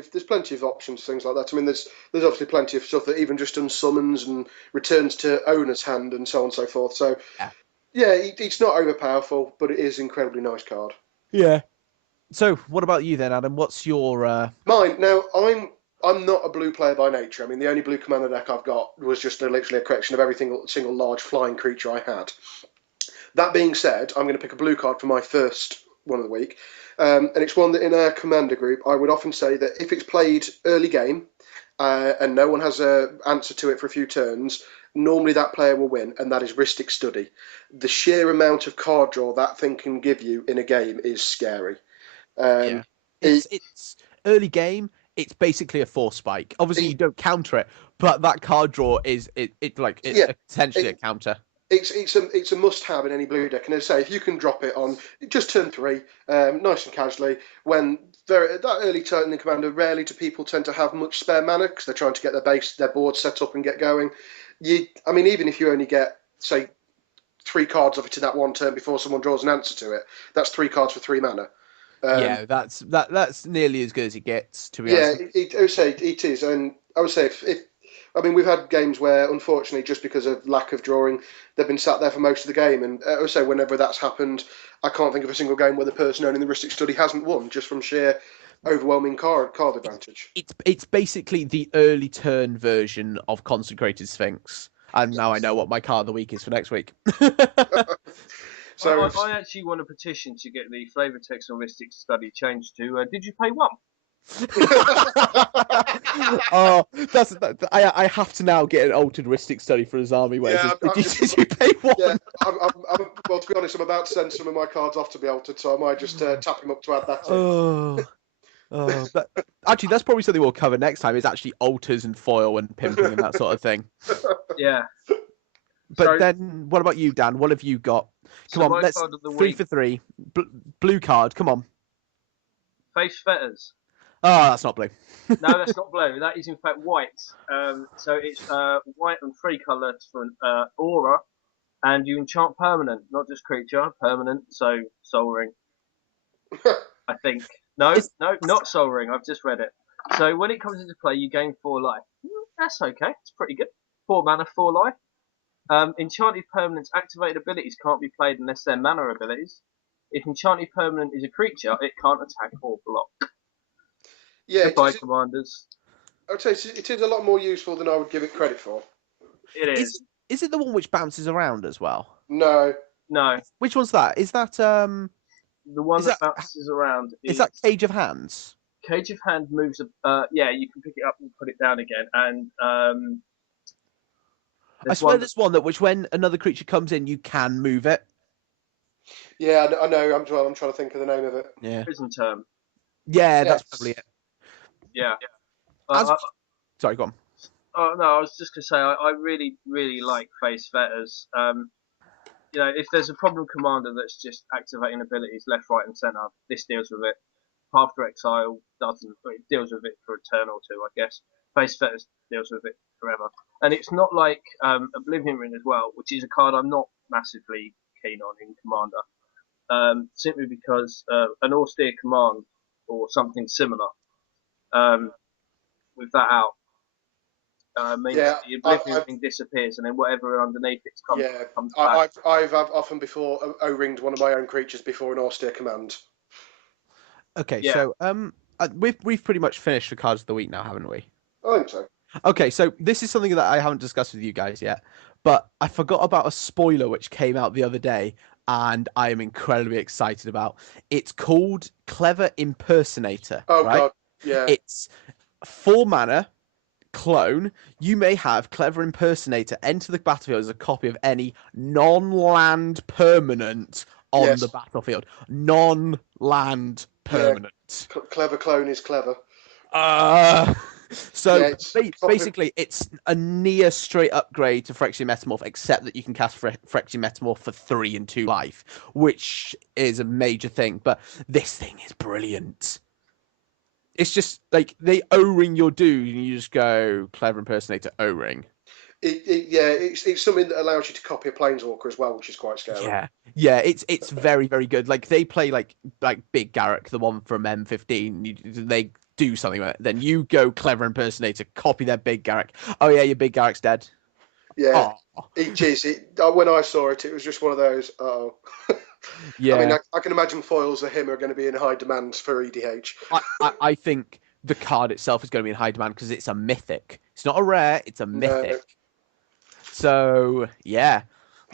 of options, things like that. I mean, there's obviously plenty of stuff that even just unsummons and returns to owner's hand and so on and so forth. So Yeah. yeah, it's not overpowerful, but it is an incredibly nice card. Yeah. So what about you then, Adam? What's your Mine now. I'm not a blue player by nature. I mean, the only blue commander deck I've got was just literally a collection of every single large flying creature I had. That being said, I'm going to pick a blue card for my first one of the week, and it's one that in our commander group I would often say that if it's played early game and no one has an answer to it for a few turns, normally that player will win, and that is Ristic Study. The sheer amount of card draw that thing can give you in a game is scary. Yeah. Um, it, It's early game. It's basically a force spike. Obviously, it, you don't counter it, but that card draw is it's yeah, essentially a it, counter. it's a must have in any blue deck. And as I say, if you can drop it on just turn three, nice and casually, when that early turn in commander, rarely do people tend to have much spare mana because they're trying to get their board set up and get going. I mean, even if you only get say three cards of it in that one turn before someone draws an answer to it, that's three cards for 3 mana. Um, Yeah, that's nearly as good as it gets, to be Yeah, honest. I would say it is, and I would say if I mean we've had games where unfortunately just because of lack of drawing they've been sat there for most of the game, and I would say whenever that's happened, I can't think of a single game where the person owning the Ristic Study hasn't won just from sheer overwhelming card advantage. It's basically the early turn version of Consecrated Sphinx. And now I know what my card of the week is for next week. So I actually want a petition to get the flavour text on Mystic Study changed to did you pay one? Oh, I have to now get an altered Ristic Study for his army. Where it yeah, says, did you pay one? yeah. Well, to be honest, I'm about to send some of my cards off to be altered, so I might just tap him up to add that in. Oh, actually, that's probably something we'll cover next time. Is actually alters and foil and pimping and that sort of thing. Yeah. But So, then, what about you, Dan? What have you got? Come so on, my let's card of the 3 week, for 3. Blue card. Come on. Face Fetters. Oh, that's not blue. No, that's not blue. That is in fact white. So it's white and 3 colours for an aura, and you enchant permanent, not just creature, permanent. So Soul Ring, I think. No, It's no, not Soul Ring. I've just read it. So when it comes into play, you gain 4 life. That's okay. It's pretty good. 4 mana, 4 life. Enchanted permanents activated abilities can't be played unless they're mana abilities. If enchanted permanent is a creature, it can't attack or block. Yeah, Goodbye, commanders. I would say it is a lot more useful than I would give it credit for. It is is. is it the one which bounces around as well? No, No, Which one's that? the one Is that that bounces around is is that Cage of Hands? Cage of Hand moves. Yeah, you can pick it up and put it down again. And I there's swear one that there's one that which when another creature comes in, you can move it. yeah, I know. I'm trying to think of the name of it. Yeah, Prison Term. yeah, that's probably Yes. it. Yeah. As I, sorry, go on. oh no, I was just gonna say I really really like Face Fetters. You know, if there's a problem commander that's just activating abilities left, right, and centre, this deals with it. Path to Exile doesn't. It deals with it for a turn or two, I guess. Face Fetters deals with it forever. And it's not like Oblivion Ring as well, which is a card I'm not massively keen on in Commander. Simply because an austere command or something similar with that out means Yeah, the Oblivion Ring disappears, and then whatever underneath it comes back. I've often before O-ringed one of my own creatures before an austere command. Okay, Yeah. so we've pretty much finished the cards of the week now, haven't we? I think so. Okay, so this is something that I haven't discussed with you guys yet, but I forgot about a spoiler which came out the other day, and I am incredibly excited about. It's called Clever Impersonator. Oh right? God, yeah. It's 4 mana clone. You may have Clever Impersonator enter the battlefield as a copy of any non-land permanent on the battlefield. Non-land permanent. Yeah. Clever clone is clever. So Yeah, basically, it's a near straight upgrade to Phyrexian Metamorph, except that you can cast Phyrexian Metamorph for 3 and 2 life, which is a major thing. But this thing is brilliant. It's just like they O-ring your dude, and you just go Clever Impersonator O-ring. It's something that allows you to copy a Planeswalker as well, which is quite scary. Yeah, it's very, very good. Like they play like Big Garrick, the one from M15. They do something with it. Then you go Clever Impersonator, copy their Big Garrick. Oh yeah, your Big Garrick's dead. Yeah, it is. When I saw it, it was just one of those. Yeah. I mean, I can imagine foils of him are going to be in high demand for EDH. I think the card itself is going to be in high demand because it's a mythic. It's not a rare. It's a mythic. No. So yeah.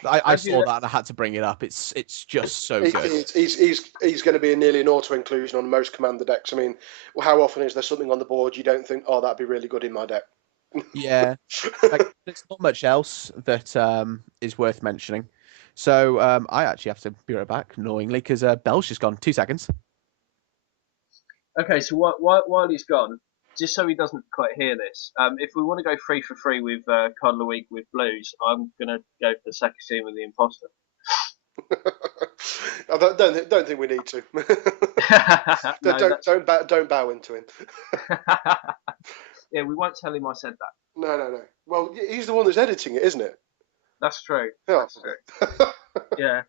I saw that and I had to bring it up. It's just so good. He's going to be nearly an auto inclusion on most commander decks. I mean, how often is there something on the board you don't think, oh, that'd be really good in my deck? Yeah, like, there's not much else that is worth mentioning. So I actually have to be right back, annoyingly, because Bell's just gone. 2 seconds. Okay, so while he's gone, just so he doesn't quite hear this, if we want to go free for free with Card of the Week with Blues, I'm going to go for the second scene with the Imposter. I don't think we need to. Don't bow into him. Yeah, we won't tell him I said that. No. Well, he's the one that's editing it, isn't it? That's true. Yeah. That's true. Yeah.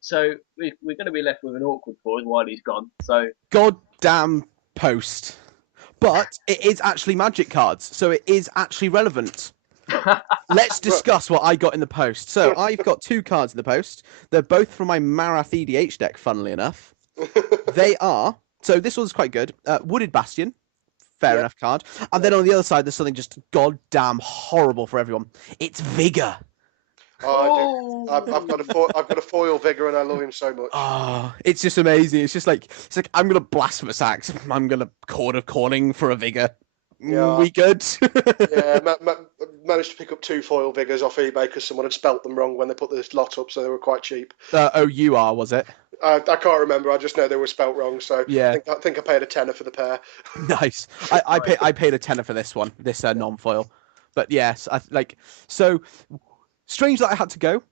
So we're going to be left with an awkward pause while he's gone. So goddamn post, but it is actually Magic cards, so it is actually relevant. Let's discuss what I got in the post. So I've got 2 cards in the post. They're both from my Marath EDH deck, funnily enough. They are, so this one's quite good. Wooded Bastion, fair enough card. And then on the other side, there's something just goddamn horrible for everyone. It's Vigor. Oh, I do. I've got a foil Vigor, and I love him so much. Oh, it's just amazing. It's like I'm gonna Blasphemous Axe. I'm gonna Chord of Calling for a Vigor. Yeah. We good? Yeah, managed to pick up 2 foil Vigors off eBay because someone had spelt them wrong when they put this lot up, so they were quite cheap. OUR, was it? I can't remember. I just know they were spelt wrong, so yeah. I think I paid a tenner for the pair. Nice. I paid a tenner for this one, this non-foil. But yes, so strange that I had to go,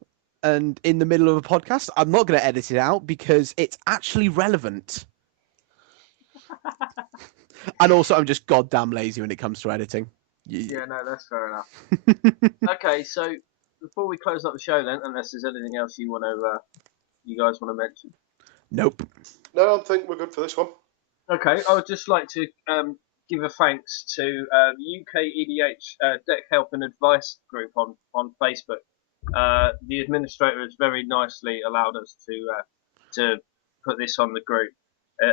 and in the middle of a podcast, I'm not going to edit it out because it's actually relevant. And also, I'm just goddamn lazy when it comes to editing. Yeah, no, that's fair enough. Okay, so before we close up the show, then, unless there's anything else you guys want to mention? Nope. No, I think we're good for this one. Okay, I would just like to give a thanks to the UK EDH Deck Help and Advice group on Facebook. The administrator has very nicely allowed us to put this on the group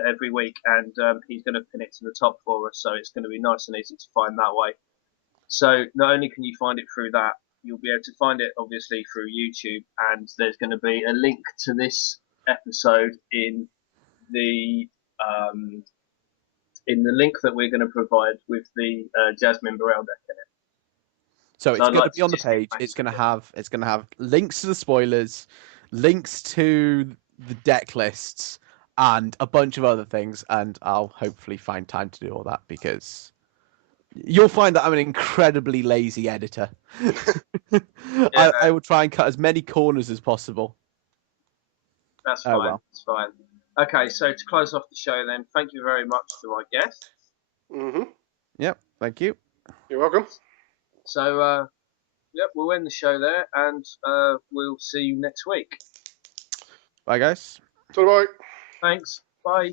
every week, and he's going to pin it to the top for us, so it's going to be nice and easy to find that way. So not only can you find it through that, you'll be able to find it obviously through YouTube, and there's going to be a link to this episode in the link that we're going to provide with the Jasmine Burrell deck in it. So it's going to be on the page. It's going to have links to the spoilers, links to the deck lists, and a bunch of other things. And I'll hopefully find time to do all that because you'll find that I'm an incredibly lazy editor. I will try and cut as many corners as possible. That's fine. Well. That's fine. Okay, so to close off the show, then, thank you very much to our guests. Yep, thank you. You're welcome. So, yep, we'll end the show there, and we'll see you next week. Bye, guys. So, bye. Thanks. Bye.